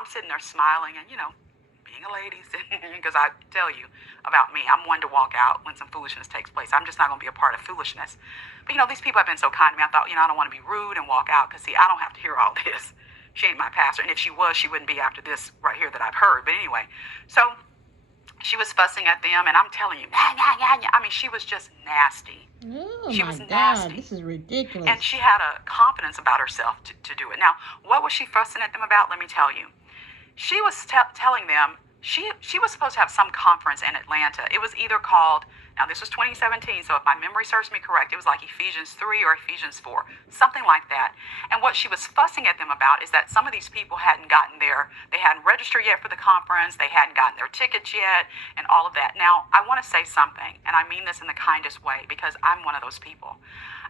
I'm sitting there smiling and, being a lady, because I tell you about me, I'm one to walk out when some foolishness takes place. I'm just not going to be a part of foolishness. But, these people have been so kind to me. I thought, I don't want to be rude and walk out because, see, I don't have to hear all this. She ain't my pastor. And if she was, she wouldn't be after this right here that I've heard. But anyway, so she was fussing at them, and I'm telling you, nah, nah, nah, nah. I mean, she was just nasty. Oh She my was God, nasty. this is And ridiculous. she had a confidence about herself to do it. Now, what was she fussing at them about? Let me tell you. She was telling them she was supposed to have some conference in Atlanta. It was either called, now this was 2017, so if my memory serves me correct, it was like Ephesians 3 or Ephesians 4, something like that. And what she was fussing at them about is that some of these people hadn't gotten there. They hadn't registered yet for the conference. They hadn't gotten their tickets yet and all of that. Now, I want to say something, and I mean this in the kindest way because I'm one of those people.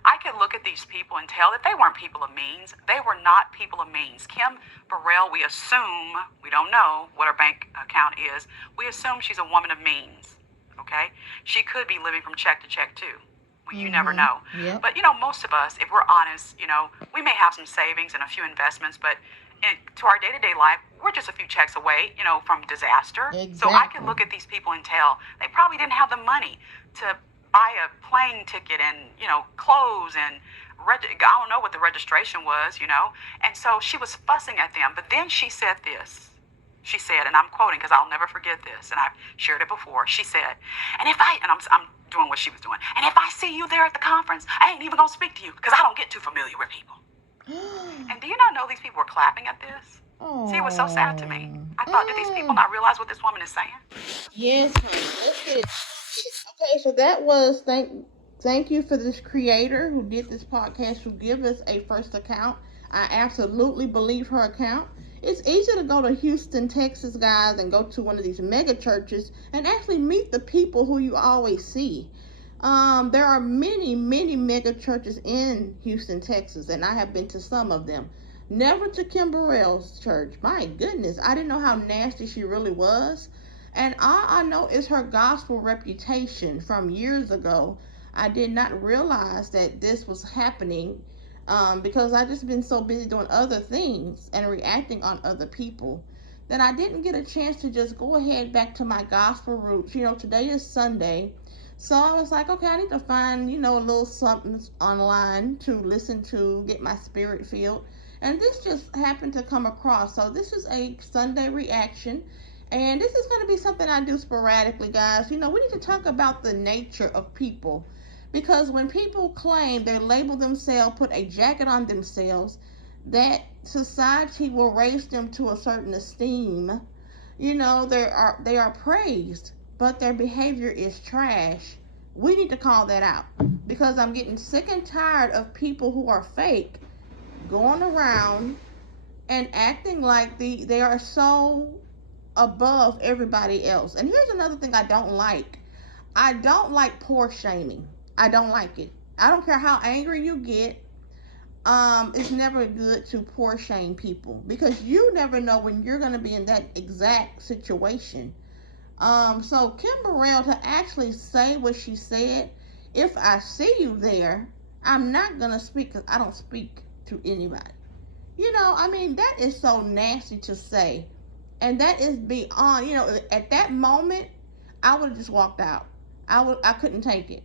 I could look at these people and tell that they weren't people of means. They were not people of means. Kim Burrell, we assume, we don't know what her bank account is, we assume she's a woman of means, okay? She could be living from check to check too. Well, you never know. Yep. But, most of us, if we're honest, we may have some savings and a few investments, but to our day-to-day life, we're just a few checks away, from disaster. Exactly. So I can look at these people and tell they probably didn't have the money to buy a plane ticket and, clothes and I don't know what the registration was, And so she was fussing at them. But then she said this. She said, and I'm quoting because I'll never forget this, and I've shared it before. She said, and I'm doing what she was doing, and if I see you there at the conference, I ain't even going to speak to you because I don't get too familiar with people. And do you not know these people were clapping at this? See, it was so sad to me. I thought, do these people not realize what this woman is saying? Yes, honey. Let's get it. Okay, so that was thank you for this creator who did this podcast to give us a first account. I absolutely believe her account. It's easy to go to Houston, Texas, guys, and go to one of these mega churches and actually meet the people who you always see. There are many, many mega churches in Houston, Texas, and I have been to some of them. Never to Kim Burrell's church. My goodness, I didn't know how nasty she really was. And all I know is her gospel reputation from years ago. I did not realize that this was happening because I just been so busy doing other things and reacting on other people that I didn't get a chance to just go ahead back to my gospel roots. Today is Sunday. So I was like, okay, I need to find, a little something online to listen to, get my spirit filled. And this just happened to come across. So this is a Sunday reaction. And this is going to be something I do sporadically, guys. We need to talk about the nature of people. Because when people claim they label themselves, put a jacket on themselves, that society will raise them to a certain esteem. They are praised, but their behavior is trash. We need to call that out. Because I'm getting sick and tired of people who are fake going around and acting like they are so above everybody else. And here's another thing I don't like. I don't like poor shaming. I don't like it. I don't care how angry you get. It's never good to poor shame people because you never know when you're going to be in that exact situation. So Kim Burrell to actually say what she said, if I see you there, I'm not going to speak because I don't speak to anybody. That is so nasty to say. And that is beyond, at that moment, I would have just walked out. I couldn't take it.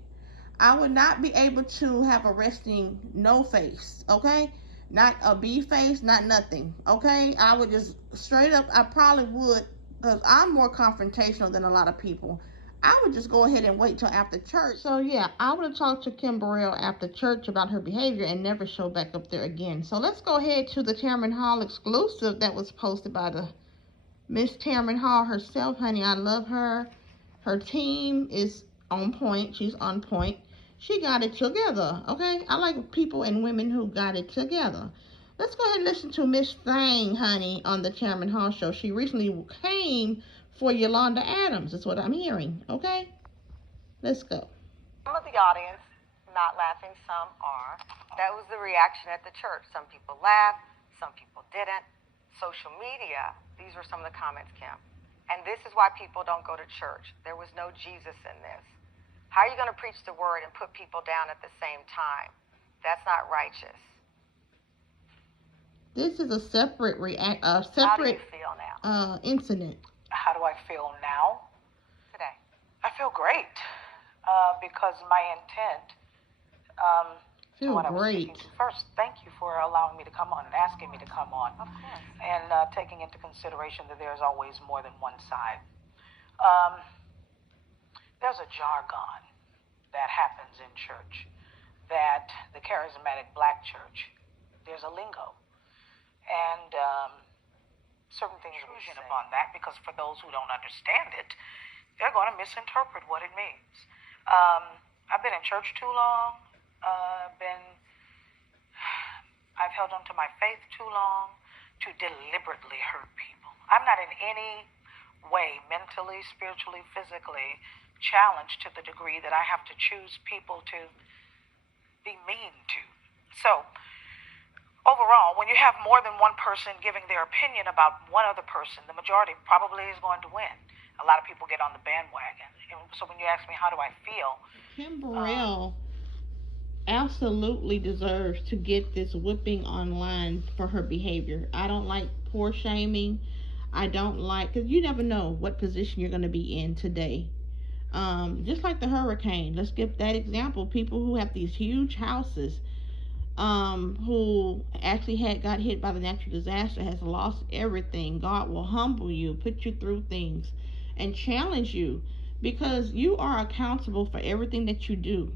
I would not be able to have a resting no face, okay? Not a B face, not nothing, okay? I would just straight up, I probably would, because I'm more confrontational than a lot of people. I would just go ahead and wait till after church. So yeah, I would have talked to Kim Burrell after church about her behavior and never show back up there again. So let's go ahead to the Tamron Hall exclusive that was posted by the Miss Tamron Hall herself. Honey, I love her. Her team is on point. She's on point. She got it together, okay? I like people and women who got it together. Let's go ahead and listen to Miss Thang, honey, on the Tamron Hall show. She recently came for Yolanda Adams, is what I'm hearing, okay? Let's go. Some of the audience not laughing, some are. That was the reaction at the church. Some people laughed, some people didn't. Social media, these were some of the comments, Kim. And this is why people don't go to church. There was no Jesus in this. How are you going to preach the word and put people down at the same time? That's not righteous. This is a separate How do you separate feel now? incident. How do I feel now? Today. I feel great because my intent, Feel what I was great. speaking to first, thank you for allowing me to come on and asking me to come on. Of course. And taking into consideration that there's always more than one side. There's a jargon that happens in church that the charismatic black church, there's a lingo. And certain things intrusion upon that, because for those who don't understand it, they're going to misinterpret what it means. I've been in church too long. I've held on to my faith too long to deliberately hurt people. I'm not in any way mentally, spiritually, physically challenged to the degree that I have to choose people to be mean to. So, overall, when you have more than one person giving their opinion about one other person, the majority probably is going to win. A lot of people get on the bandwagon. And so when you ask me how do I feel, Kim Burrell absolutely deserves to get this whipping online for her behavior. I don't like poor shaming. I don't like, because you never know what position you're going to be in today. Just like the hurricane, let's give that example. People who have these huge houses, who actually got hit by the natural disaster, has lost everything. God will humble you, put you through things, and challenge you, because you are accountable for everything that you do.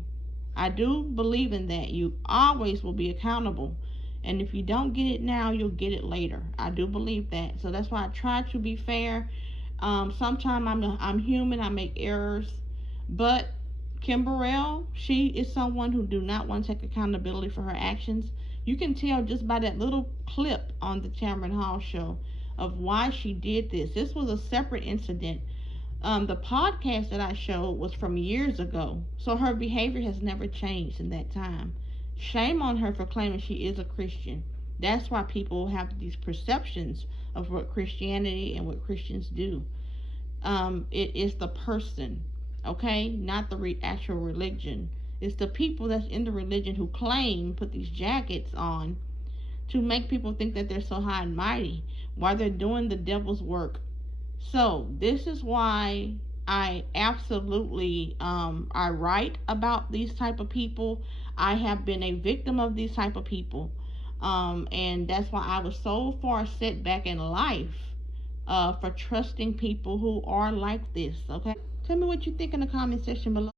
I do believe in that. You always will be accountable. And if you don't get it now, you'll get it later. I do believe that. So that's why I try to be fair. Sometimes I'm human. I make errors. But Kim Burrell, she is someone who do not want to take accountability for her actions. You can tell just by that little clip on the Tamron Hall show of why she did this. This was a separate incident. The podcast that I showed was from years ago, so her behavior has never changed in that time. Shame on her for claiming she is a Christian. That's why people have these perceptions of what Christianity and what Christians do. It is the person, okay, not the actual religion. It's the people that's in the religion who put these jackets on to make people think that they're so high and mighty while they're doing the devil's work. So this is why I absolutely I write about these type of people. I have been a victim of these type of people, and that's why I was so far set back in life for trusting people who are like this. Okay, tell me what you think in the comment section below.